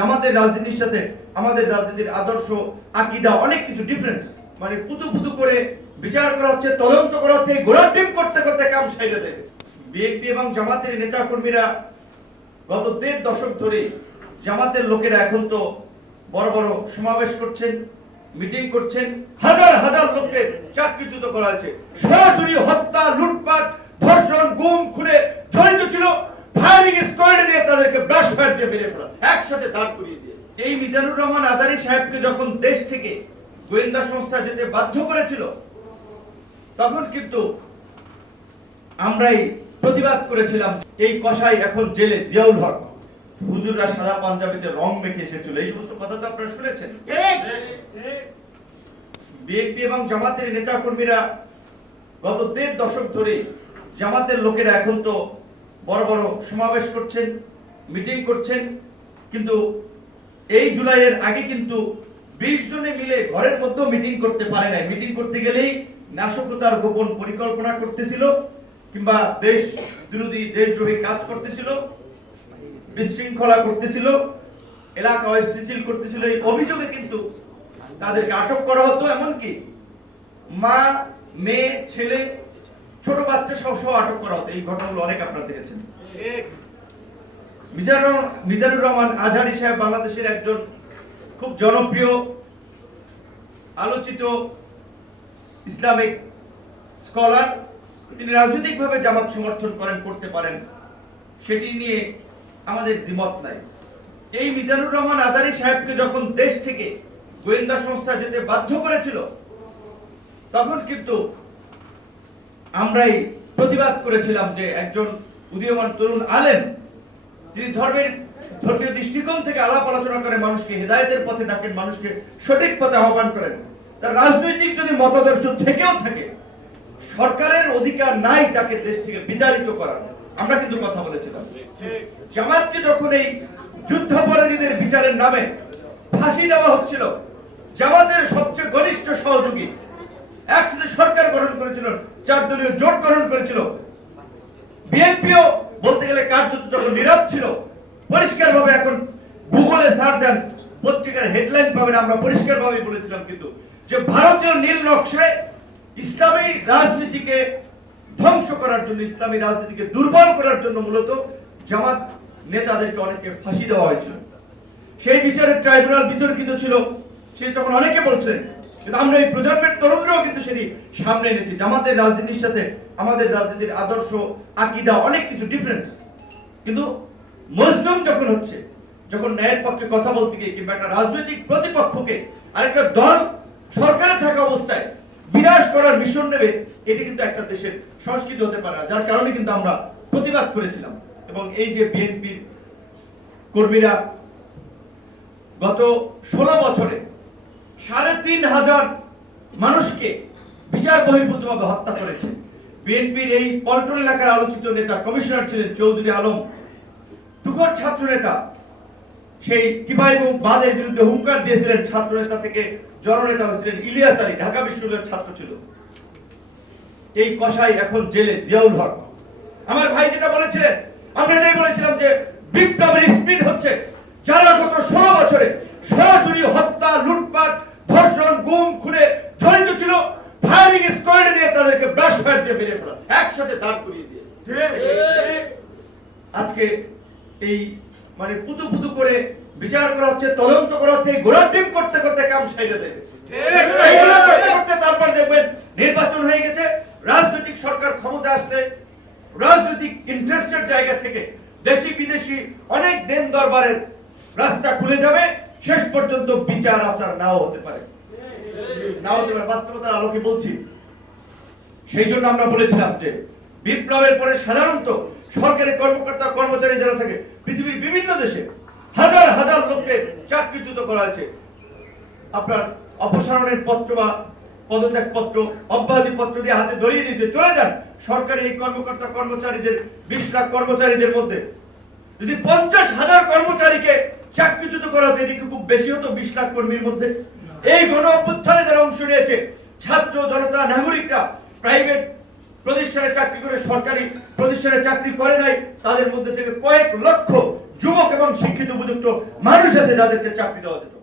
জামাতের রাজনীতির সাথে আমাদের রাজনীতির আদর্শ, আকিদা অনেক কিছু ডিফারেন্স মানে পুতু পুতু করে বিচার করা হচ্ছে, তদন্ত করা হচ্ছে ডিম করতে করতে কাম সাইডে দেবে বিএনপি এবং জামাতের নেতা কর্মীরা গত দেড় দশক ধরে জামাতের লোকেরা এখন তো বড় বড় সমাবেশ করছেন, মিটিং করছেন, হাজার হাজার লোককে চাকরিচ্যুত করা হয়েছে। সরাসরি হত্যা, লুটপাট, ধর্ষণ, গুম, খুনে জড়িত ছিল ফায়ারিং স্কোয়াডে নিয়ে তাদেরকে ব্রাশ ফায়ার দিয়ে মেরে ফেলা। একসাথে দাঁড় করিয়ে দিয়ে। এই মিজানুর রহমান আজারি সাহেবকে যখন দেশ থেকে গোয়েন্দা সংস্থা যেতে বাধ্য করেছিল, তখন কিন্তু আমরাই প্রতিবাদ করেছিলাম এই কষাই এখন জেলে জিয়াউল হক। হুজুররা সাদা পাঞ্জাবিতে রং মেখে এসেছিল। এই সমস্ত কথা তো আপনারা শুনেছেন। বিএনপি এবং জামাতের নেতা কর্মীরা গত দেড় দশক ধরে জামাতের লোকেরা এখন তো বড় বড় সমাবেশ করছেন, মিটিং করছেন, কিন্তু এই জুলাইয়ের আগে কিন্তু বিশ জনে মিলে ঘরের মধ্যেও মিটিং করতে পারে নাই। মিটিং করতে গেলেই নাশকতার গোপন পরিকল্পনা করতেছিল, কিংবা দেশ বিরোধী, দেশদ্রোহী কাজ করতেছিল, বিশৃঙ্খলা করতেছিল, এলাকা অস্থিতিশীল করতেছিল। এই অভিযোগে কিন্তু তাদেরকে আটক করা হতো। এমনকি মা, মেয়ে, ছেলে ছোট বাচ্চা সহ সহ আটক করা হতো। এই ঘটনাগুলো অনেক আপনারা দেখেছেন। মিজানুর মিজানুর রহমান আজহারি সাহেব বাংলাদেশের একজন খুব জনপ্রিয় আলোচিত ইসলামিক স্কলার। তিনি রাজনৈতিকভাবে জামাত সমর্থন করেন করতে পারেন। সেটি নিয়ে আমাদের দ্বিমত নাই। এই মিজানুর রহমান আজারি সাহেবকে যখন দেশ থেকে গোয়েন্দা সংস্থা যেতে বাধ্য করেছিল তখন কিন্তু আমরাই প্রতিবাদ করেছিলাম যে একজন উদীয়মান তরুণ আলেম তিনি ধর্মের ধর্মীয় দৃষ্টিকোণ থেকে আলাপ আলোচনা করে মানুষকে হেদায়েতের পথে ডাকেন, মানুষকে সঠিক পথে আহ্বান করেন। তার রাজনৈতিক যদি মতাদর্শ থেকেও থাকে, সরকারের অধিকার নাই তাকে দেশ থেকে বিতাড়িত করার। আমরা কিন্তু কথা বলেছিলাম। জামাতকে যখন এই যুদ্ধাপরাধীদের বিচারের নামে ফাঁসি দেওয়া হচ্ছিল, জামাতের সবচেয়ে ঘনিষ্ঠ সহযোগী একসাথে সরকার গঠন করেছিল, চার দলীয় জোট গঠন করেছিল। বিএনপিও বলতে গেলে কার্যত যখন নীরব ছিল পরিষ্কার ভাবে এখন গুগলে সার্চ দেন, পত্রিকার হেডলাইন পাবেন, আমরা পরিষ্কার ভাবে বলেছিলাম কিন্তু, যে ভারতীয় নীল নকশায় ইসলামী রাজনীতিকে ধ্বংস করার জন্য, ইসলামী রাজনীতিকে দুর্বল করার জন্য মূলত জামাত নেতাদেরকে অনেককে ফাঁসি দেওয়া হয়েছিল। সেই বিচারের ট্রাইব্যুনাল বিতর্কিত ছিল সে তখন অনেকে বলছেন কিন্তু আমরা এই প্রজন্মের তরুণরাও কিন্তু সেটি সামনে এনেছি। জামাতের রাজনীতির সাথে আমাদের রাজনীতির আদর্শ, আকিদা অনেক কিছু ডিফারেন্স কিন্তু মজলুম যখন হচ্ছে, যখন ন্যায়ের পক্ষে কথা বলতে গিয়ে কিংবা একটা রাজনৈতিক প্রতিপক্ষকে আরেকটা দল সরকারে থাকা অবস্থায় বিনাশ করার মিশন নেবে, এটি কিন্তু একটা দেশের সংস্কৃতি হতে পারে যার কারণে কিন্তু আমরা প্রতিবাদ করেছিলাম। এবং এই যে বিএনপির কর্মীরা গত ষোলো বছরে সাড়ে তিন হাজার মানুষকে বিচার বহির্ভূতভাবে হত্যা করেছে। বিএনপির এই পল্টন এলাকার আলোচিত নেতা কমিশনার ছিলেন চৌধুরী আলম। টুকর ছাত্র নেতা সেই টিপাই এবং বাদের বিরুদ্ধে হুঙ্কার দিয়েছিলেন ছাত্র নেতা থেকে জননেতা হয়েছিলেন ইলিয়াস আলী, ঢাকা বিশ্ববিদ্যালয়ের ছাত্র ছিল। এই কষাই এখন জেলে, জিয়াউল হক। আমার ভাই যেটা বলেছিলেন, আমরা এটাই বলেছিলাম যে বিপ্লবের স্পিড হচ্ছে যারা গত ষোলো বছরে সরাসরি হত্যা লুটপাট ধর্ষণ গুম খুনে জড়িত ছিল ফায়ারিং স্কোয়াডে নিয়ে তাদেরকে ব্রাশ ফায়ার দিয়ে মেরে ফেলা একসাথে দাঁড় করিয়ে দিয়ে আজকে এই মানে পুতু পুতু করে বিচার করা হচ্ছে তদন্ত করা হচ্ছে ডিম করতে করতে কাম সাইডে দেবে। তারপর দেখবেন নির্বাচন হয়ে গেছে রাজনৈতিক সরকার ক্ষমতা আসলে রাজনৈতিক ইন্টারেস্টের জায়গা থেকে দেশি বিদেশি অনেক দেন দরবারের রাস্তা খুলে যাবে শেষ পর্যন্ত বিচার আচার নাও হতে পারে। নাও হতে পারে বাস্তবতার আলোকে বলছি। সেই জন্য আমরা বলেছিলাম যে বিপ্লবের পরে সাধারণত সরকারি কর্মকর্তা, কর্মচারী যারা থাকে, পৃথিবীর বিভিন্ন দেশে হাজার হাজার লোককে চাকরিচ্যুত করা হয়েছে। আপনার অপসারণের পত্র বা পদত্যাগ পত্র অব্যাহতি পত্র দিয়ে হাতে ধরিয়ে দিয়েছে। চলে যান সরকারি এই কর্মকর্তা, কর্মচারীদের, বিশ লাখ কর্মচারীদের মধ্যে। যদি পঞ্চাশ হাজার কর্মচারীকে চাকরিচ্যুত করা হতো, এটি খুব বেশি হতো, বিশ লাখ কর্মীর মধ্যে? এই গণ অভ্যুত্থানে যারা অংশ নিয়েছে, ছাত্র, জনতা, নাগরিকরা প্রাইভেট প্রতিষ্ঠানে চাকরি করে, সরকারি প্রতিষ্ঠানে চাকরি করে নাই, তাদের মধ্যে থেকে কয়েক লক্ষ যুবক এবং শিক্ষিত, উপযুক্ত মানুষ আছে যাদেরকে চাকরি দেওয়া যেত।